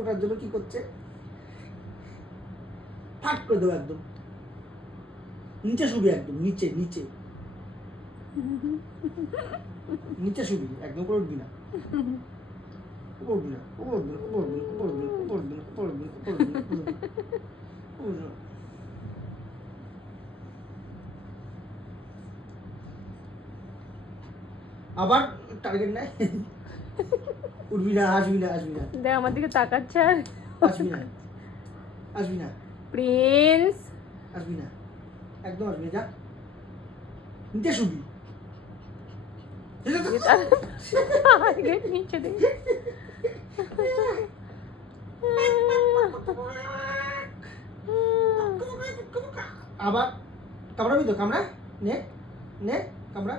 ওঠার জন্য কি করছে, ফাট করে দেবো একদম, নিচে শুবি একদম, নিচে নিচে নিচে শুবি একদম, করে উঠবি না, উঠবি না, উঠবি না, উঠবি না, উঠবি না, উঠবি না, উঠবি না, উঠবি না, উঠবি না, উঠবি না। আবার টার্গেট নাই, উঠবি না, আসবি না, আসবি না, দেখ আমার দিকে তাকাচ্ছে আর আসবি না, আসবি না, প্রিন্স আসবি না, একদম আসবি না, যা নিচে শুবি। টার্গেট নিচে দেখ। আবার কামড়াবি তো, কামড়া, নে নে, কামড়া।